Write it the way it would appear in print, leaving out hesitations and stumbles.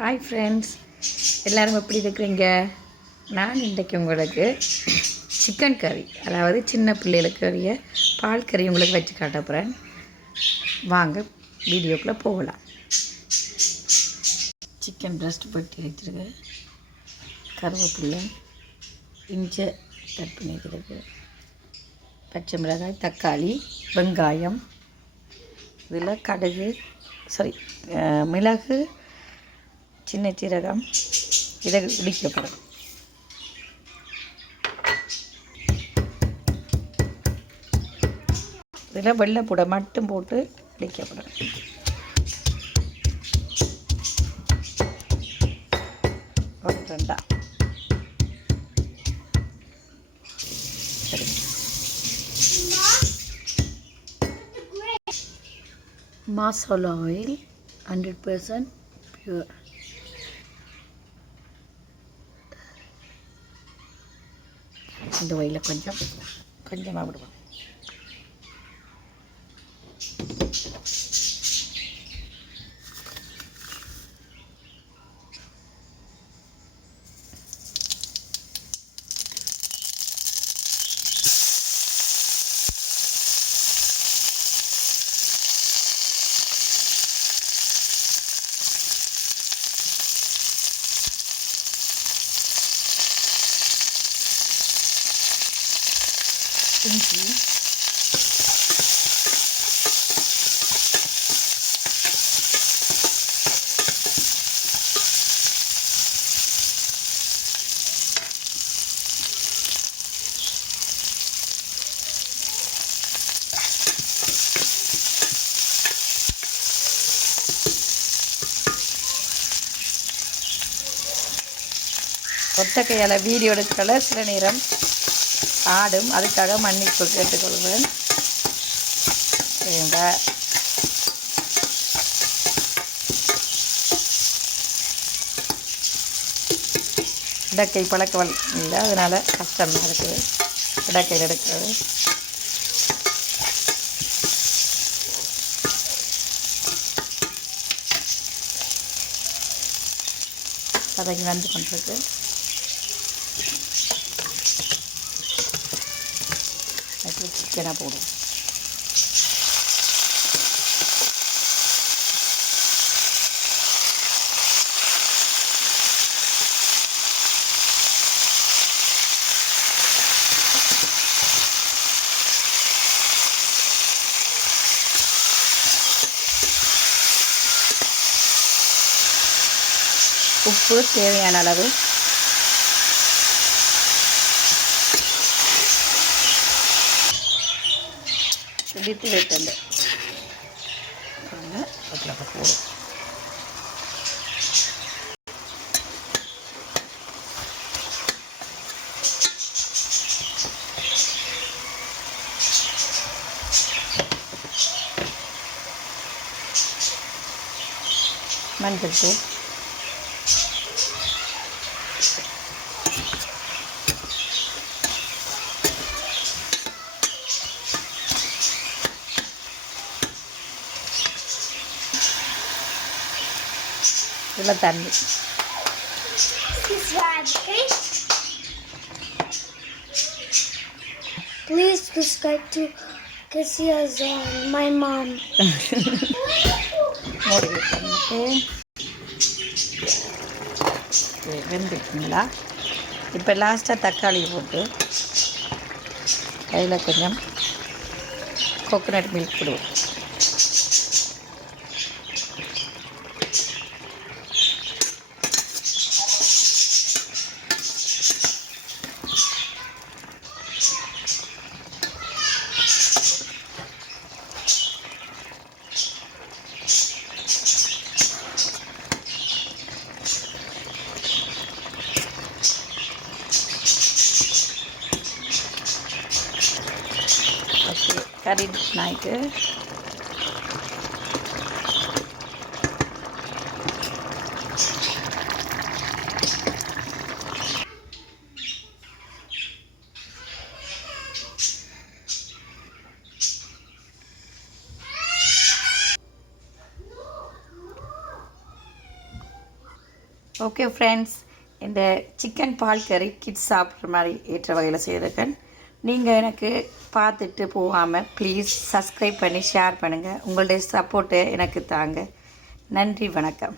Hi friends, எல்லோரும் எப்படி இருக்கிறீங்க? நான் இன்றைக்கு உங்களுக்கு சிக்கன் கறி, அதாவது சின்ன பிள்ளைகளுக்குரிய பால் கறி உங்களுக்கு வச்சு காட்ட போகிறேன். வாங்க வீடியோக்குள்ளே போகலாம். சிக்கன் பிரஸ்ட் பட்டி வச்சுருக்கு, கருவேப்பிலை, இஞ்சி கட் பண்ணி வச்சுருக்கு, பச்சை மிளகாய், தக்காளி, வெங்காயம், இதில் கடுகு மிளகு, சின்ன சீரகம், இதை இடிக்கப்படும். இதில் வெள்ளைப்பூடை மட்டும் போட்டு இடிக்கப்படும். ஒரு ரெண்டா சரி. Masala oil 100% pure. இந்த வயலில் கொஞ்சமாக விடுவோம். இஞ்சி, ஒத்த கையால் வீடியோ எடுக்கல, சில நேரம் ஆடும், அதுக்காக மன்னிப்பு கேட்டுக்கொள்வேன். இடக்கை பழக்கம் இல்லை, அதனால் கஷ்டமாக இருக்குது இடக்கையில் எடுக்கிறது. பதக்கி வந்து கொண்டிருக்கு. சிக்கனை போடுவோம். உப்பு தேவையான அளவு, இடித்து வைத்தது போடும். மஞ்சள் தூள், இதில் தண்ணி. Please subscribe to Kasia's my mom. வெந்துக்குங்களா? இப்போ லாஸ்ட்டாக தக்காளி போட்டு அதில் கொஞ்சம் கோகோனட் மில்க் போடுவோம். கறி நாய்க்கு ஓகே ஃப்ரெண்ட்ஸ், இந்த சிக்கன் பால் கறி கிட்ஸ் சாப்பிட்ற மாதிரி ஏற்ற வகையில் செய்திருக்கேன். நீங்கள் எனக்கு பார்த்துட்டு போகாமல் ப்ளீஸ் சப்ஸ்கிரைப் பண்ணி ஷேர் பண்ணுங்கள். உங்களுடைய சப்போர்ட்டை எனக்கு தாங்க. நன்றி, வணக்கம்.